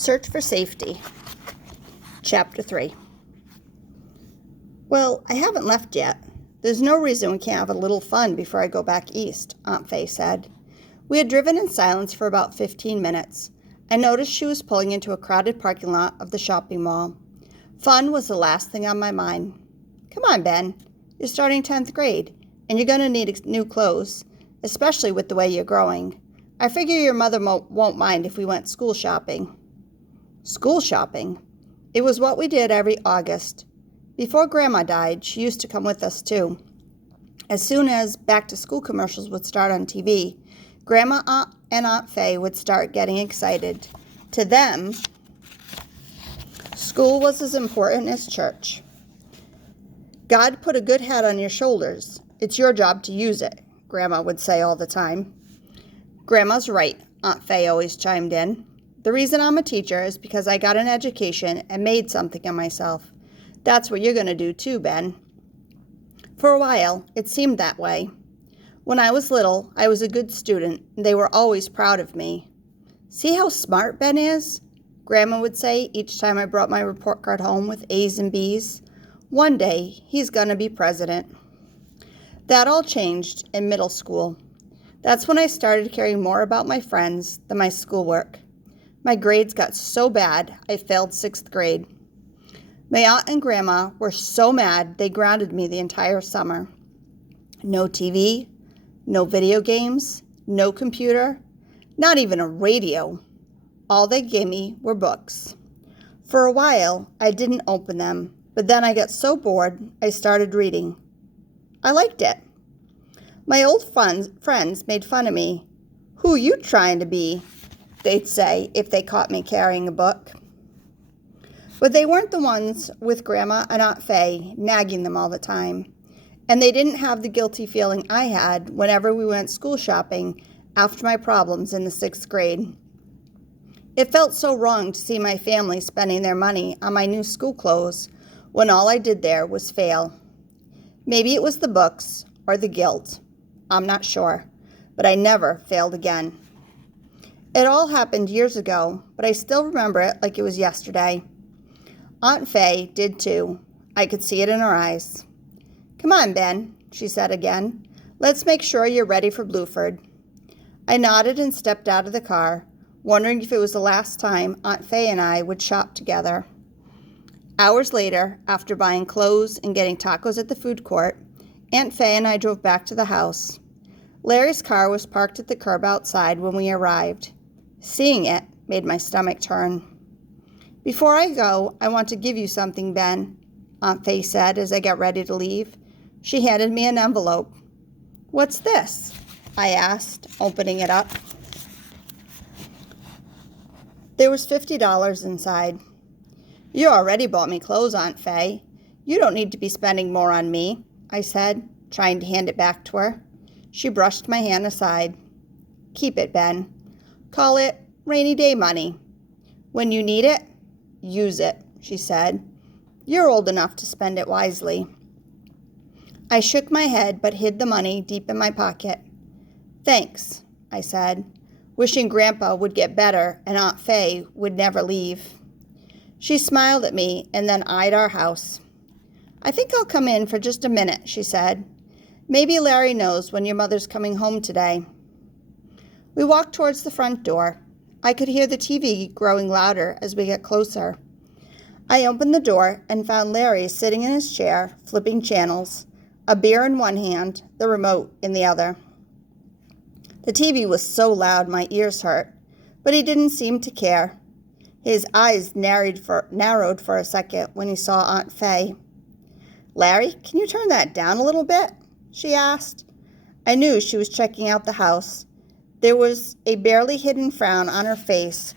Search for Safety, Chapter 3. Well, I haven't left yet. There's no reason we can't have a little fun before I go back east, Aunt Faye said. We had driven in silence for about 15 minutes. I noticed she was pulling into a crowded parking lot of the shopping mall. Fun was the last thing on my mind. Come on, Ben. You're starting 10th grade, and you're going to need new clothes, especially with the way you're growing. I figure your mother won't mind if we went school shopping. School shopping? It was what we did every August. Before Grandma died, she used to come with us too. As soon as back-to-school commercials would start on TV, Grandma and Aunt Faye would start getting excited. To them, school was as important as church. God put a good head on your shoulders. It's your job to use it, Grandma would say all the time. Grandma's right, Aunt Faye always chimed in. The reason I'm a teacher is because I got an education and made something of myself. That's what you're going to do too, Ben. For a while, it seemed that way. When I was little, I was a good student, and they were always proud of me. See how smart Ben is? Grandma would say each time I brought my report card home with A's and B's. One day, he's going to be president. That all changed in middle school. That's when I started caring more about my friends than my schoolwork. My grades got so bad, I failed 6th grade. My aunt and grandma were so mad they grounded me the entire summer. No TV, no video games, no computer, not even a radio. All they gave me were books. For a while, I didn't open them, but then I got so bored, I started reading. I liked it. My old friends made fun of me. Who you trying to be? They'd say if they caught me carrying a book. But they weren't the ones with Grandma and Aunt Faye nagging them all the time. And they didn't have the guilty feeling I had whenever we went school shopping after my problems in the 6th grade. It felt so wrong to see my family spending their money on my new school clothes when all I did there was fail. Maybe it was the books or the guilt. I'm not sure. But I never failed again. It all happened years ago, but I still remember it like it was yesterday. Aunt Faye did too. I could see it in her eyes. Come on, Ben, she said again. Let's make sure you're ready for Bluford. I nodded and stepped out of the car, wondering if it was the last time Aunt Faye and I would shop together. Hours later, after buying clothes and getting tacos at the food court, Aunt Faye and I drove back to the house. Larry's car was parked at the curb outside when we arrived. Seeing it made my stomach turn. Before I go, I want to give you something, Ben, Aunt Faye said as I got ready to leave. She handed me an envelope. What's this? I asked, opening it up. There was $50 inside. You already bought me clothes, Aunt Faye. You don't need to be spending more on me, I said, trying to hand it back to her. She brushed my hand aside. Keep it, Ben. Call it rainy day money. When you need it, use it, she said. You're old enough to spend it wisely. I shook my head but hid the money deep in my pocket. Thanks, I said, wishing Grandpa would get better and Aunt Faye would never leave. She smiled at me and then eyed our house. I think I'll come in for just a minute, she said. Maybe Larry knows when your mother's coming home today. We walked towards the front door. I could hear the TV growing louder as we got closer. I opened the door and found Larry sitting in his chair, flipping channels, a beer in one hand, the remote in the other. The TV was so loud my ears hurt, but he didn't seem to care. His eyes narrowed for a second when he saw Aunt Faye. Larry, can you turn that down a little bit? She asked. I knew she was checking out the house. There was a barely hidden frown on her face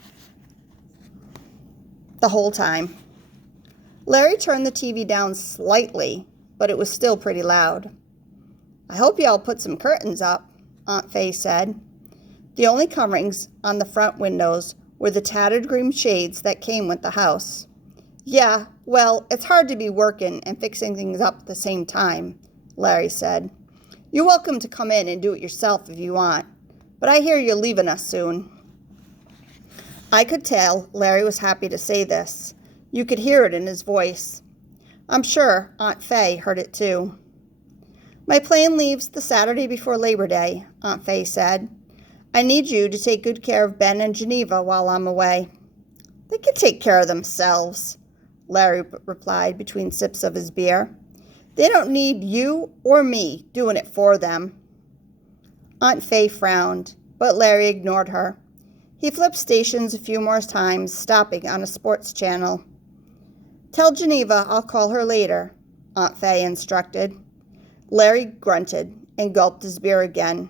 the whole time. Larry turned the TV down slightly, but it was still pretty loud. I hope y'all put some curtains up, Aunt Faye said. The only coverings on the front windows were the tattered green shades that came with the house. Yeah, well, it's hard to be working and fixing things up at the same time, Larry said. You're welcome to come in and do it yourself if you want, but I hear you're leaving us soon. I could tell Larry was happy to say this. You could hear it in his voice. I'm sure Aunt Faye heard it too. My plane leaves the Saturday before Labor Day, Aunt Faye said. I need you to take good care of Ben and Geneva while I'm away. They can take care of themselves, Larry replied between sips of his beer. They don't need you or me doing it for them. Aunt Faye frowned, but Larry ignored her. He flipped stations a few more times, stopping on a sports channel. Tell Geneva I'll call her later, Aunt Faye instructed. Larry grunted and gulped his beer again.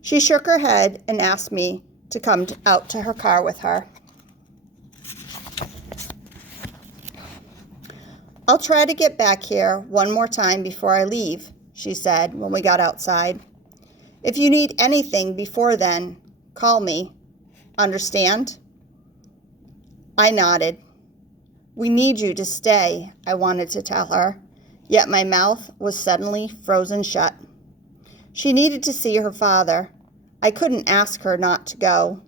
She shook her head and asked me to come out to her car with her. I'll try to get back here one more time before I leave, she said when we got outside. If you need anything before then, call me. Understand? I nodded. We need you to stay, I wanted to tell her, yet my mouth was suddenly frozen shut. She needed to see her father. I couldn't ask her not to go,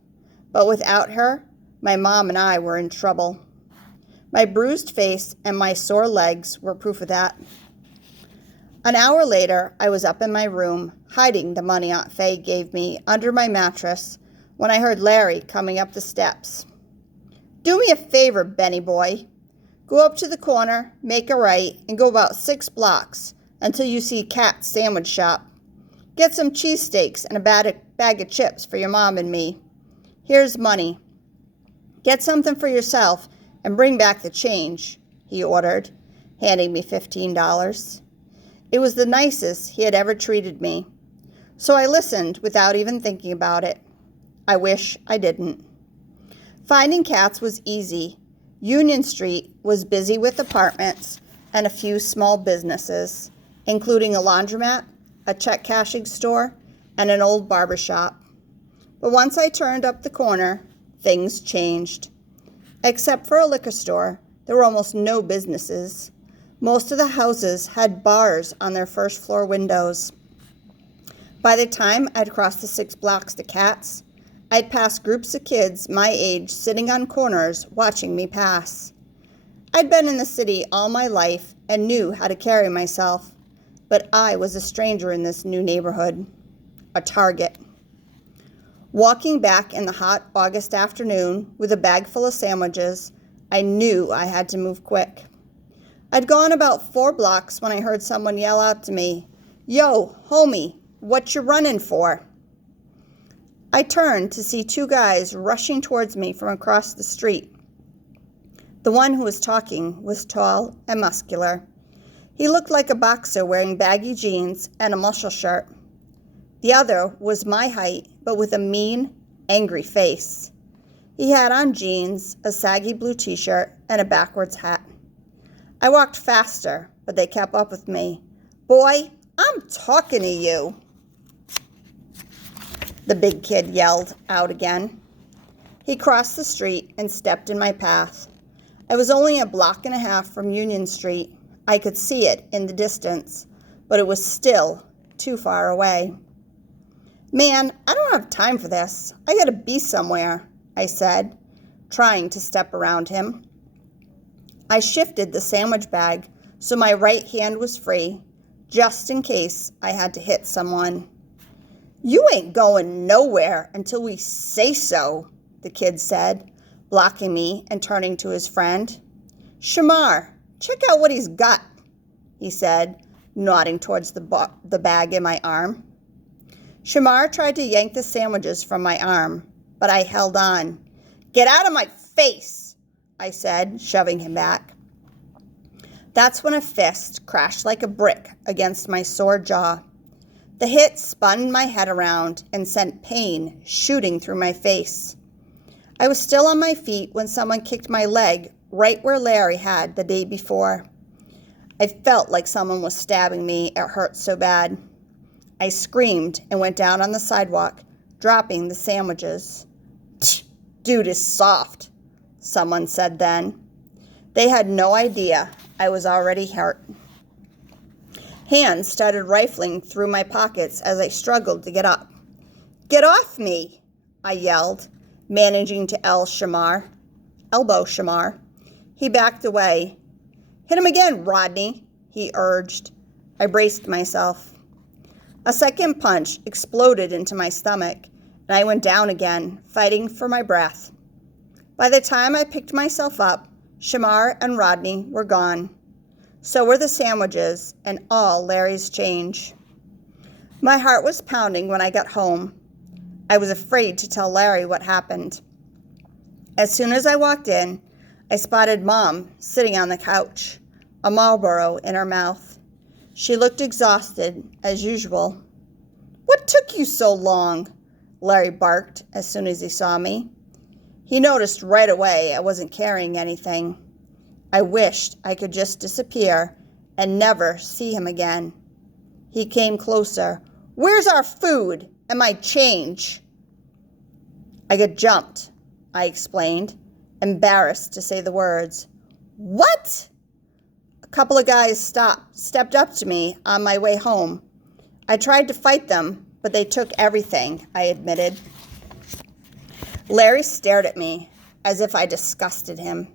but without her, my mom and I were in trouble. My bruised face and my sore legs were proof of that. An hour later, I was up in my room, hiding the money Aunt Faye gave me under my mattress, when I heard Larry coming up the steps. Do me a favor, Benny boy. Go up to the corner, make a right, and go about 6 blocks until you see Kat's Sandwich Shop. Get some cheesesteaks and a bag of chips for your mom and me. Here's money. Get something for yourself and bring back the change, he ordered, handing me $15. It was the nicest he had ever treated me, so I listened without even thinking about it. I wish I didn't. Finding Kat's was easy. Union Street was busy with apartments and a few small businesses, including a laundromat, a check cashing store, and an old barber shop. But once I turned up the corner, things changed. Except for a liquor store, there were almost no businesses. Most of the houses had bars on their first floor windows. By the time I'd crossed the 6 blocks to Kat's, I'd passed groups of kids my age sitting on corners watching me pass. I'd been in the city all my life and knew how to carry myself, but I was a stranger in this new neighborhood, a target. Walking back in the hot August afternoon with a bag full of sandwiches, I knew I had to move quick. I'd gone about 4 blocks when I heard someone yell out to me, "Yo, homie, what you running for?" I turned to see 2 guys rushing towards me from across the street. The one who was talking was tall and muscular. He looked like a boxer wearing baggy jeans and a muscle shirt. The other was my height, but with a mean, angry face. He had on jeans, a saggy blue t-shirt, and a backwards hat. I walked faster, but they kept up with me. "Boy, I'm talking to you," the big kid yelled out again. He crossed the street and stepped in my path. I was only a block and a half from Union Street. I could see it in the distance, but it was still too far away. "Man, I don't have time for this. I gotta be somewhere," I said, trying to step around him. I shifted the sandwich bag so my right hand was free, just in case I had to hit someone. "You ain't going nowhere until we say so," the kid said, blocking me and turning to his friend. "Shamar, check out what he's got," he said, nodding towards the bag in my arm. Shamar tried to yank the sandwiches from my arm, but I held on. "Get out of my face," I said, shoving him back. That's when a fist crashed like a brick against my sore jaw. The hit spun my head around and sent pain shooting through my face. I was still on my feet when someone kicked my leg right where Larry had the day before. I felt like someone was stabbing me. It hurt so bad. I screamed and went down on the sidewalk, dropping the sandwiches. "Dude is soft," someone said then. They had no idea I was already hurt. Hands started rifling through my pockets as I struggled to get up. "Get off me," I yelled, managing to elbow Shamar. He backed away. "Hit him again, Rodney," he urged. I braced myself. A second punch exploded into my stomach, and I went down again, fighting for my breath. By the time I picked myself up, Shamar and Rodney were gone. So were the sandwiches and all Larry's change. My heart was pounding when I got home. I was afraid to tell Larry what happened. As soon as I walked in, I spotted Mom sitting on the couch, a Marlboro in her mouth. She looked exhausted, as usual. "What took you so long?" Larry barked as soon as he saw me. He noticed right away I wasn't carrying anything. I wished I could just disappear and never see him again. He came closer. "Where's our food and my change?" "I got jumped," I explained, embarrassed to say the words. "What?" "A couple of guys stepped up to me on my way home. I tried to fight them, but they took everything," I admitted. Larry stared at me as if I disgusted him.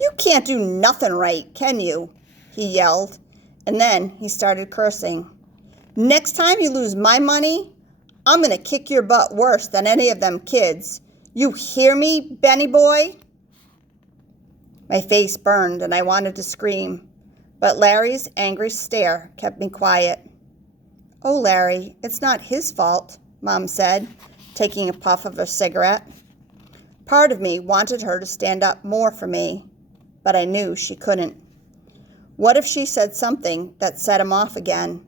"You can't do nothing right, can you?" he yelled, and then he started cursing. "Next time you lose my money, I'm going to kick your butt worse than any of them kids. You hear me, Benny boy?" My face burned and I wanted to scream, but Larry's angry stare kept me quiet. "Oh, Larry, it's not his fault," Mom said, taking a puff of her cigarette. Part of me wanted her to stand up more for me, but I knew she couldn't. What if she said something that set him off again?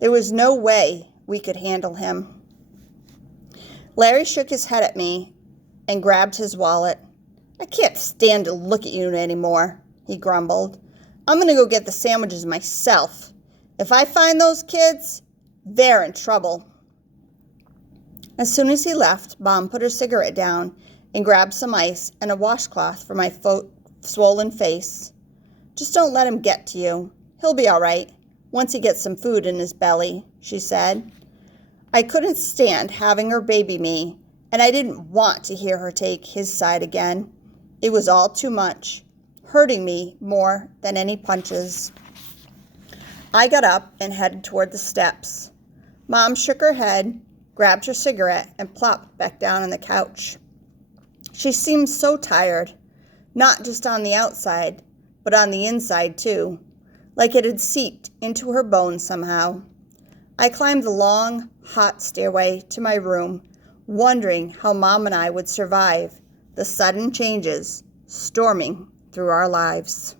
There was no way we could handle him. Larry shook his head at me and grabbed his wallet. "I can't stand to look at you anymore," he grumbled. "I'm going to go get the sandwiches myself. If I find those kids, they're in trouble." As soon as he left, Mom put her cigarette down and grabbed some ice and a washcloth for my swollen face. "Just don't let him get to you. He'll be all right once he gets some food in his belly," she said. I couldn't stand having her baby me, and I didn't want to hear her take his side again. It was all too much, hurting me more than any punches. I got up and headed toward the steps. Mom shook her head, grabbed her cigarette, and plopped back down on the couch. She seemed so tired, not just on the outside, but on the inside too, like it had seeped into her bones somehow. I climbed the long, hot stairway to my room, wondering how Mom and I would survive the sudden changes storming through our lives.